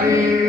We're Hare